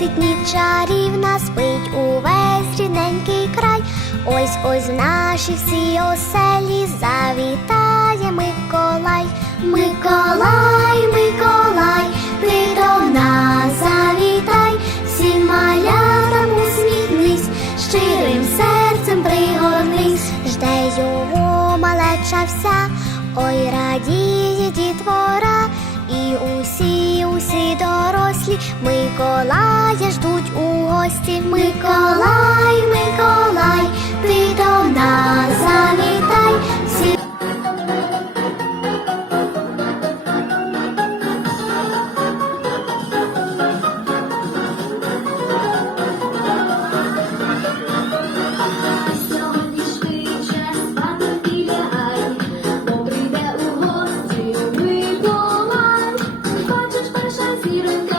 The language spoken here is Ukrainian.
світить ніч чарівна, спить увесь рідненький край. Ось ось в наші всі оселі завітає Миколай. Миколай, Миколай, ти до нас завітай, всім малятам усміхнись, щирим серцем пригорнись, жде його малеча вся, ой радіє дітвора, і усі, усі дорослі Миколая ждуть у гості. Миколай, Миколай, ти до нас завітай, всі Сьогодні швидше спати білягай, бо прийде у гості Миколай. Бачиш, перша зіронька